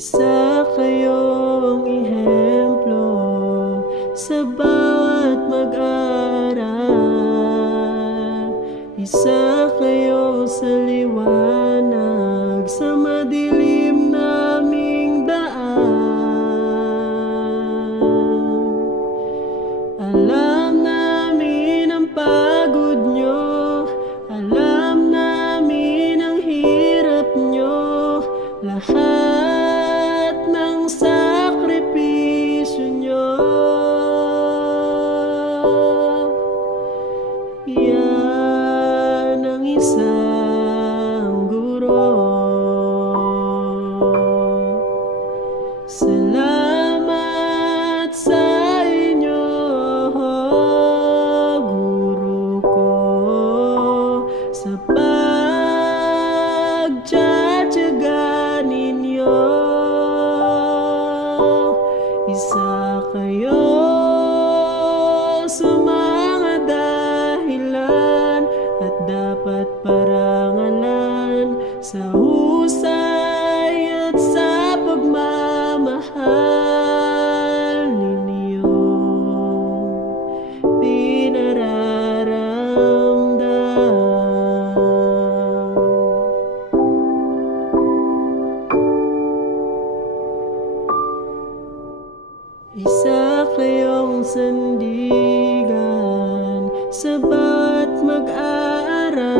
Isa kayong ehemplo sa bawat mag-aaral. Isa kayo sa liwanag sa madilim naming daan. Alam namin ang pagod nyo, alam namin ang hirap nyo, lahat ng sakripisyo nyo. Yan ang isang guro. Salamat sa inyo, guro ko, sa pagtiyatiyaga ninyo. Isa kayo sa mga dahilan at dapat parangalan sa husay at sa pagmamahal ninyo pinararamdam. Isa kayong sandigan sa bawat mag-aaral.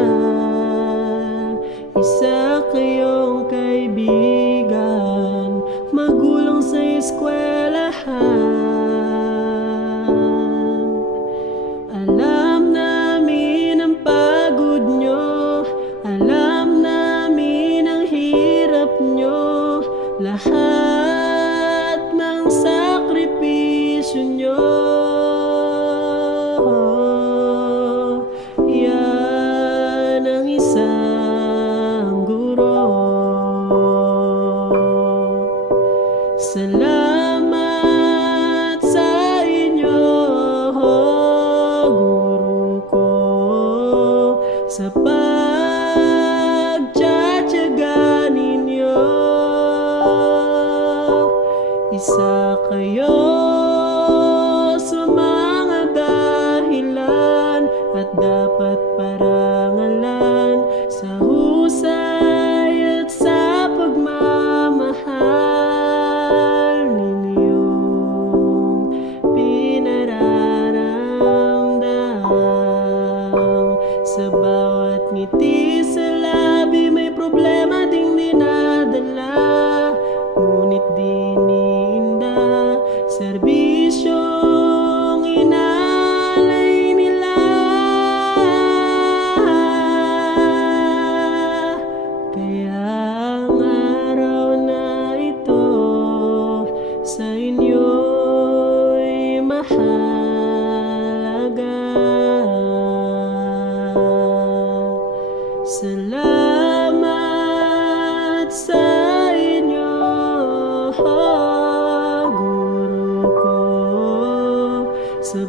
Isa kayong kaibigan, magulang sa eskwelahan. Alam namin ang pagod nyo, alam namin ang hirap nyo, lahat ng sakripisyo nyo. Yan ang isang guro. Salamat sa inyo, guro ko, sa pagtiyatiyaga ninyo. Isa kayo sa mga dahilan at dapat parangalan sa husay at sa pagmamahal ninyong pinararamdam. Sa bawat ngiti sa labi may problema ding dinadala, ngunit di niinda serbisyong inaalay nila. Kaya ang araw na ito sa inyo'y mahalaga. Salamat sa inyo, guro ko, sa